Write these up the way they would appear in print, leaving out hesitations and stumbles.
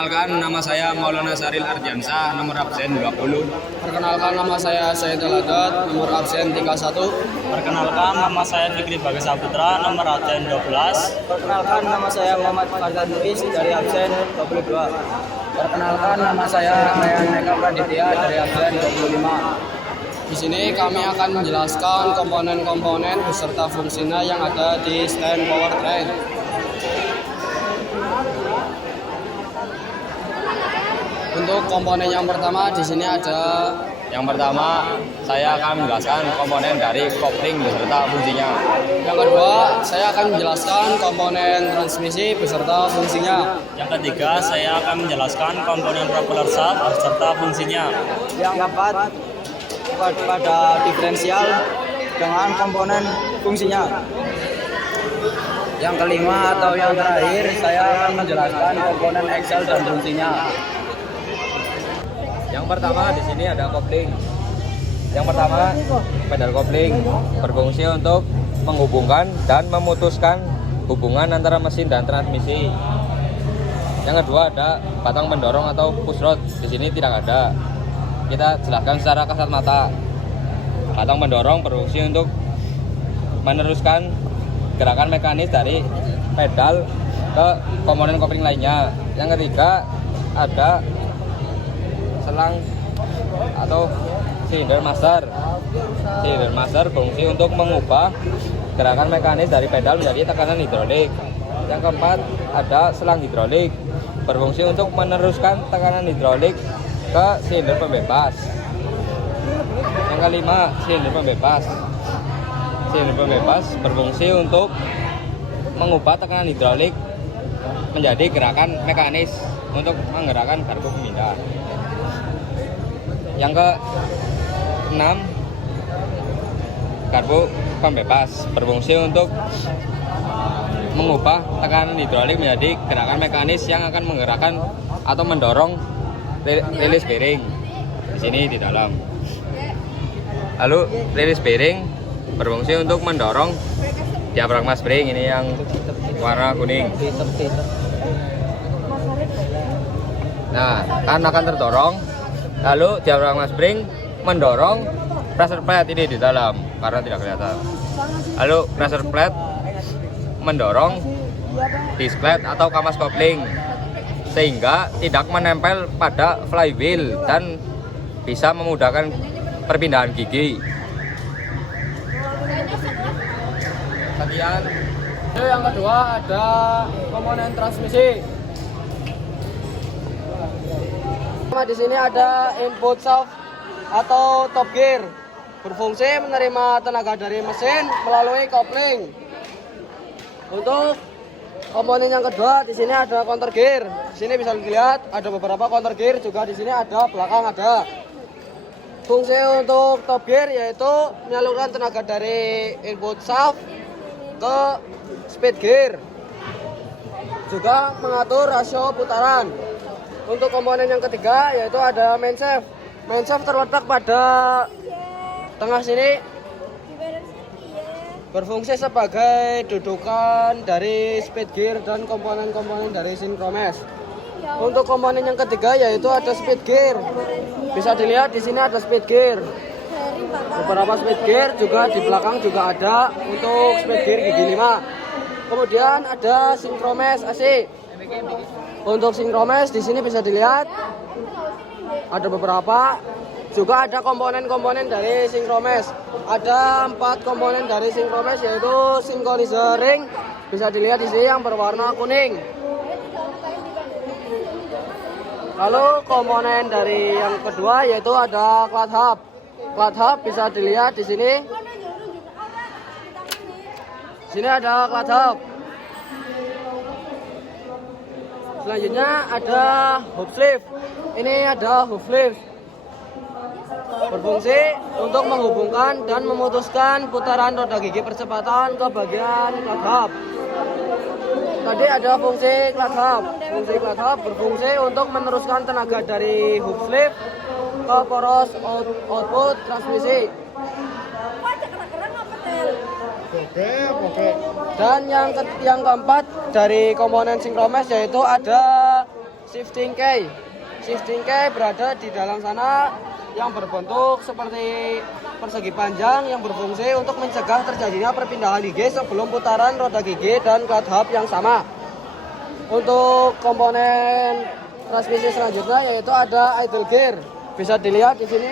Perkenalkan, nama saya Maulana Saril Ardiansyah, nomor absen 20. Perkenalkan, nama saya Said Aladat, nomor absen 31. Perkenalkan, nama saya Fikri Bagas Saputra, nomor absen 12. Perkenalkan, nama saya Muhammad Farzan Nuris dari absen 22. Perkenalkan, nama saya Mayan Eka Praditya dari absen 25. Di sini kami akan menjelaskan komponen-komponen beserta fungsinya yang ada di stand powertrain. Untuk komponen yang pertama di sini ada. Yang pertama, saya akan menjelaskan komponen dari kopling beserta fungsinya. Yang kedua, saya akan menjelaskan komponen transmisi beserta fungsinya. Yang ketiga, saya akan menjelaskan komponen propeller shaft beserta fungsinya. Yang keempat, pada diferensial dengan komponen fungsinya. Yang kelima atau yang terakhir, saya akan menjelaskan komponen Excel dan fungsinya. Yang pertama di sini ada kopling. Yang pertama, pedal kopling berfungsi untuk menghubungkan dan memutuskan hubungan antara mesin dan transmisi. Yang kedua ada batang pendorong atau push rod. Di sini tidak ada. Kita jelaskan secara kasat mata. Batang pendorong berfungsi untuk meneruskan gerakan mekanis dari pedal ke komponen kopling lainnya. Yang ketiga ada selang atau silinder master. Silinder master berfungsi untuk mengubah gerakan mekanis dari pedal menjadi tekanan hidrolik. Yang keempat ada selang hidrolik berfungsi untuk meneruskan tekanan hidrolik ke silinder pembebas. Yang kelima silinder pembebas. Silinder pembebas berfungsi untuk mengubah tekanan hidrolik menjadi gerakan mekanis untuk menggerakkan garpu pemindah. Yang ke-6 garpu pembebas berfungsi untuk mengubah tekanan hidrolik menjadi gerakan mekanis yang akan menggerakkan atau mendorong rilis bearing di sini di dalam. Lalu rilis bearing berfungsi untuk mendorong diafragma spring ini yang warna kuning. Nah, kan akan terdorong. Lalu diafragma spring mendorong pressure plate ini di dalam karena tidak kelihatan. Lalu pressure plate mendorong disc plate atau kamas kopling sehingga tidak menempel pada flywheel dan bisa memudahkan perpindahan gigi. Sekian. Yang kedua ada komponen transmisi. Di sini ada input shaft atau top gear, berfungsi menerima tenaga dari mesin melalui kopling. Untuk komponen yang kedua di sini ada counter gear. Di sini bisa dilihat ada beberapa counter gear, juga di sini ada belakang ada. Fungsi untuk top gear yaitu menyalurkan tenaga dari input shaft ke speed gear, juga mengatur rasio putaran. Untuk komponen yang ketiga yaitu ada main shaft. Main shaft terletak pada tengah sini, berfungsi sebagai dudukan dari speed gear dan komponen-komponen dari synchromess. Untuk komponen yang ketiga yaitu ada speed gear. Bisa dilihat di sini ada speed gear. Beberapa speed gear juga di belakang juga ada untuk speed gear gigi 5. Kemudian ada synchromess AC. Untuk synchromess di sini bisa dilihat ada beberapa, juga ada komponen-komponen dari synchromess. Ada 4 komponen dari synchromess yaitu synchronizer ring, bisa dilihat di sini yang berwarna kuning. Lalu komponen dari yang kedua yaitu ada clutch hub. Clutch hub bisa dilihat di sini. Sini ada clutch hub. Selanjutnya ada hub sleeve. Ini ada hub sleeve, berfungsi untuk menghubungkan dan memutuskan putaran roda gigi percepatan ke bagian clutch hub. Tadi ada fungsi clutch hub. Fungsi clutch hub berfungsi untuk meneruskan tenaga dari hub sleeve ke poros output transmisi. Dan yang keempat dari komponen synchromess yaitu ada shifting key. Shifting key berada di dalam sana yang berbentuk seperti persegi panjang yang berfungsi untuk mencegah terjadinya perpindahan gigi sebelum putaran roda gigi dan clutch hub yang sama. Untuk komponen transmisi selanjutnya yaitu ada idle gear. Bisa dilihat di sini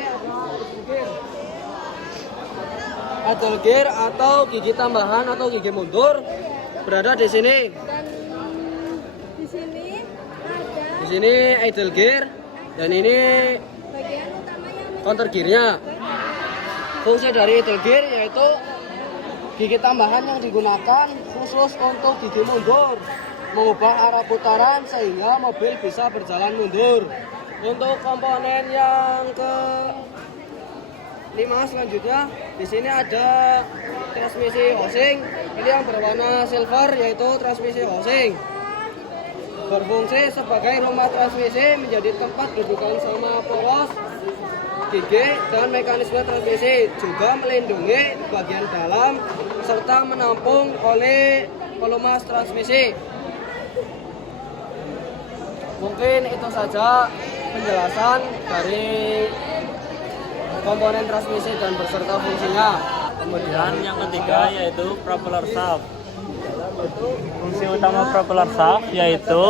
idle gear atau gigi tambahan atau gigi mundur berada di sini. Di sini ada Di sini idle gear dan ini bagian utamanya counter gearnya. Fungsi dari idle gear yaitu gigi tambahan yang digunakan khusus untuk gigi mundur, mengubah arah putaran sehingga mobil bisa berjalan mundur. Untuk komponen yang ke 5 selanjutnya, di sini ada transmisi housing. Ini yang berwarna silver yaitu transmisi housing. Berfungsi sebagai rumah transmisi, menjadi tempat dudukan sama poros gigi dan mekanisme transmisi, juga melindungi bagian dalam serta menampung oleh pelumas transmisi. Mungkin itu saja penjelasan dari komponen transmisi dan beserta fungsinya. Kemudian yang ketiga yaitu propeller shaft. Fungsi utama propeller shaft yaitu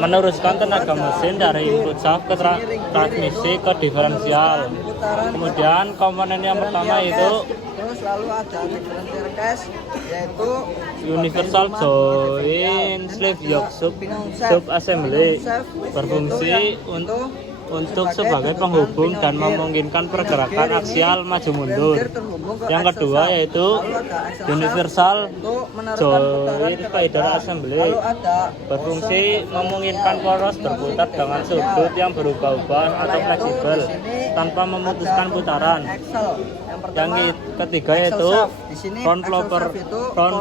meneruskan tenaga mesin dari input shaft ke transmisi ke diferensial. Kemudian komponen yang pertama yaitu Terus lalu ada differential case yaitu universal joint sleeve yoke sub assembly, berfungsi untuk sebagai penghubung dan memungkinkan pergerakan aksial maju mundur. Yang kedua yaitu universal joint spider assembly, berfungsi memungkinkan poros berputar dengan sudut yang berubah-ubah atau fleksibel tanpa memutuskan putaran. Yang ketiga yaitu front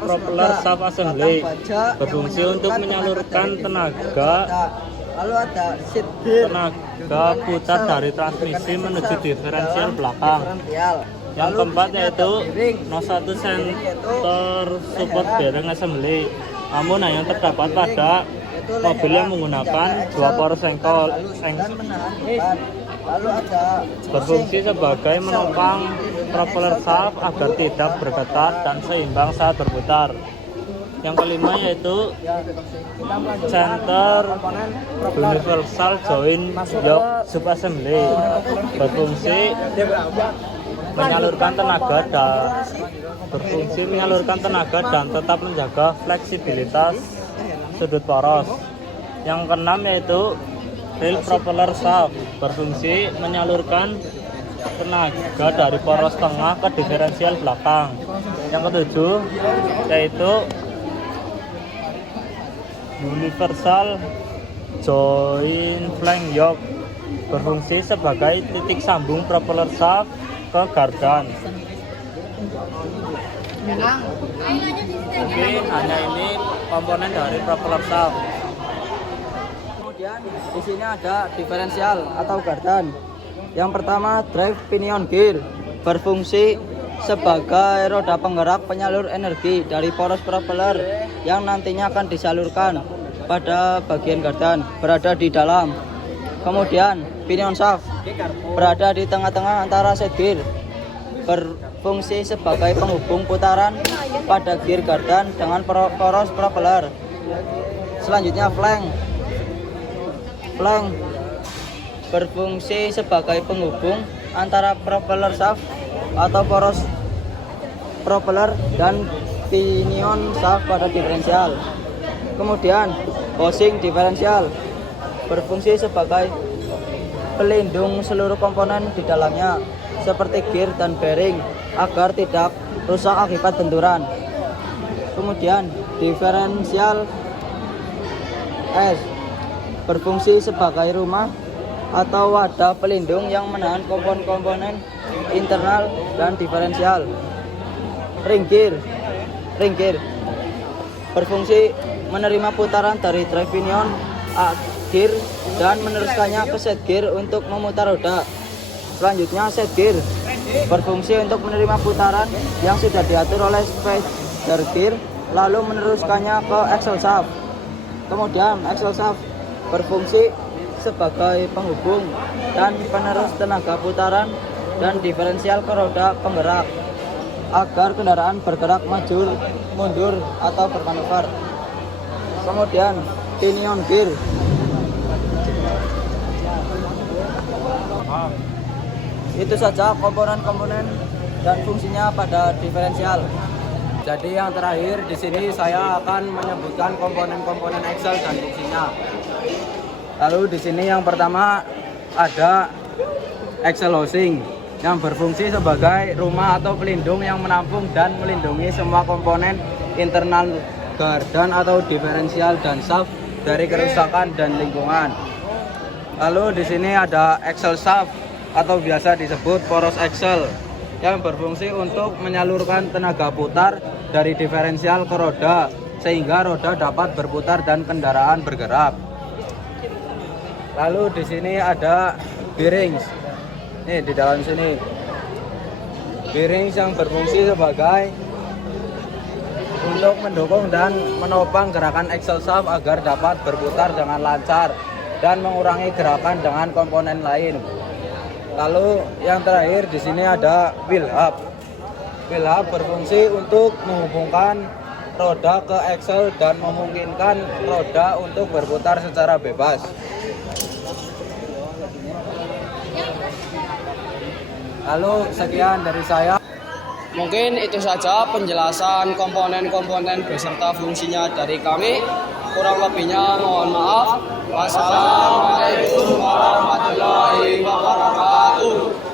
propeller shaft assembly, berfungsi untuk menyalurkan tenaga putar dari transmisi menuju diferensial belakang. Yang keempat yaitu No1 center support bearing assembly, namun hanya terdapat pada mobil yang menggunakan dua poros engkol. Berfungsi sebagai menopang propeller shaft agar tidak bergetar dan seimbang saat berputar. Yang kelima yaitu center universal joint yoke sub assembly, berfungsi menyalurkan tenaga dan tetap menjaga fleksibilitas sudut poros. Yang keenam yaitu rail propeller shaft, berfungsi menyalurkan tenaga dari poros tengah ke diferensial belakang. Yang ketujuh yaitu universal joint flank yoke, berfungsi sebagai titik sambung propeller shaft ke gardan. Mungkin hanya ini komponen dari propeller shaft. Kemudian di sini ada diferensial atau gardan. Yang pertama drive pinion gear, berfungsi sebagai roda penggerak penyalur energi dari poros propeller yang nantinya akan disalurkan pada bagian gardan berada di dalam. Kemudian pinion shaft berada di tengah-tengah antara set gear, berfungsi sebagai penghubung putaran pada gear gardan dengan poros propeller. Selanjutnya flank berfungsi sebagai penghubung antara propeller shaft atau poros propeller dan pinion shaft pada diferensial. Kemudian housing diferensial berfungsi sebagai pelindung seluruh komponen di dalamnya seperti gear dan bearing agar tidak rusak akibat benturan. Kemudian diferensial S berfungsi sebagai rumah atau wadah pelindung yang menahan komponen internal dan diferensial. Ring gear berfungsi menerima putaran dari drive pinion gear dan meneruskannya ke set gear untuk memutar roda. Selanjutnya set gear berfungsi untuk menerima putaran yang sudah diatur oleh spider gear lalu meneruskannya ke axle shaft. Kemudian axle shaft berfungsi sebagai penghubung dan penerus tenaga putaran dan diferensial ke roda penggerak agar kendaraan bergerak maju, mundur, atau bermanuver. Kemudian pinion gear. Itu saja komponen-komponen dan fungsinya pada diferensial. Jadi yang terakhir di sini saya akan menyebutkan komponen-komponen axle dan fungsinya. Lalu di sini yang pertama ada axle housing yang berfungsi sebagai rumah atau pelindung yang menampung dan melindungi semua komponen internal gardan atau diferensial dan shaft dari kerusakan dan lingkungan. Lalu di sini ada axle shaft atau biasa disebut poros axle yang berfungsi untuk menyalurkan tenaga putar dari diferensial ke roda sehingga roda dapat berputar dan kendaraan bergerak. Lalu di sini ada bearings. Nih di dalam sini. Bearings yang berfungsi sebagai untuk mendukung dan menopang gerakan axle shaft agar dapat berputar dengan lancar dan mengurangi gerakan dengan komponen lain. Lalu yang terakhir di sini ada wheel hub. Wheel hub berfungsi untuk menghubungkan roda ke axle dan memungkinkan roda untuk berputar secara bebas. Lalu sekian dari saya. Mungkin itu saja penjelasan komponen-komponen beserta fungsinya dari kami. Kurang lebihnya mohon maaf. Wassalamualaikum warahmatullahi wabarakatuh.